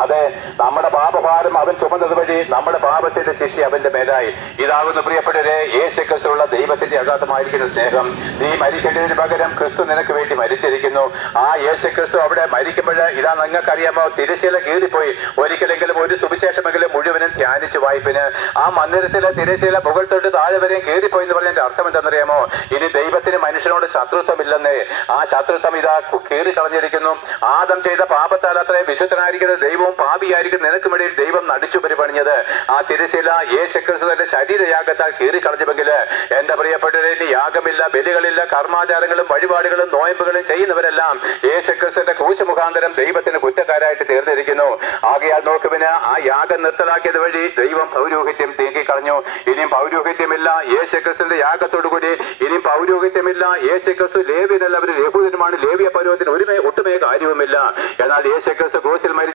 അതെ, നമ്മുടെ പാപഭാരം അവൻ ചുമന്നത് വഴി നമ്മുടെ പാപത്തിന്റെ ശിക്ഷ അവന്റെ മേലായി. ഇതാകുന്നു പ്രിയപ്പെട്ടവരെ യേശുക്രിസ്തുവുള്ള ദൈവത്തിന്റെ അഗാധമായിരിക്കുന്ന സ്നേഹം. നീ മരിക്കേണ്ടതിന് പകരം ക്രിസ്തു നിനക്ക് വേണ്ടി മരിച്ചിരിക്കുന്നു. ആ യേശുക്രിസ്തു അവിടെ മരിക്കുമ്പോൾ ഇതാ നിങ്ങൾക്കറിയാമോ, തിരശ്ശീല കീറിപ്പോയി. ഒരിക്കലെങ്കിലും ഒരു സുവിശേഷമെങ്കിലും മുഴുവനും ധ്യാനിച്ചു വായ്പിന് ആ മന്ദിരത്തിലെ തിരശ്ശീല മുകൾ തൊട്ട് താഴെ വരെയും കീറിപ്പോയി എന്ന് പറഞ്ഞതിന്റെ അർത്ഥം എന്താണെന്നറിയാമോ? ഇനി ദൈവത്തിന് മനുഷ്യനോട് ശത്രുത്വമില്ലെന്നേ. ആ ശത്രുത്വം ഇതാ കീറിക്കളഞ്ഞിരിക്കുന്നു. ആദം ചെയ്ത പാപത്താൽ അത്രേ വിശുദ്ധനായിരിക്കുന്ന ദൈവവും പാപിയായിരിക്കുന്ന നിനക്കുമിടയിൽ ദൈവം നടിച്ചു പരിപണിഞ്ഞത്. ആ തിരശ്ശീല യേശുക്രിസ്തുവിന്റെ ശരീരയാഗത്താൽ കീറിക്കളഞ്ഞുവെങ്കിൽ എന്റെ പ്രിയപ്പെട്ടവരെ, ഇനി യാഗമില്ല, ബലികളില്ല, കർമാചാരങ്ങളും വഴിപാടുകളും നോയമ്പുകളും ചെയ്യുന്നവരെല്ലാം യേശുക്രിസ്തുവിന്റെ ക്രൂശ് മുഖാന്തരം ദൈവത്തിന് കുറ്റക്കാരായിട്ട് തീർന്നിരിക്കുന്നു. ആകയാൽ നോക്കുവിന് ആ യാഗം നിർത്തലാക്കിയത് വഴി ദൈവം പൗരോഹിത്യം നീക്കിക്കളഞ്ഞു. ഇനിയും പൗരോഹിത്യമില്ല യേശുക്രിസ്തുവിന്റെ യാഗത്തോടുകൂടി. ഇനിയും പൗരോഹിത്യമില്ല. യേശുക്രിസ്തു ലേവ്യനല്ല, അവർ യഹൂദനുമാണ്. ലേവ്യ പൗരോഹിത്യത്തിന് ഒട്ടുമേ കാര്യവുമില്ല. എന്നാൽ യേശുക്രിസ്തു ക്രൂശിൽ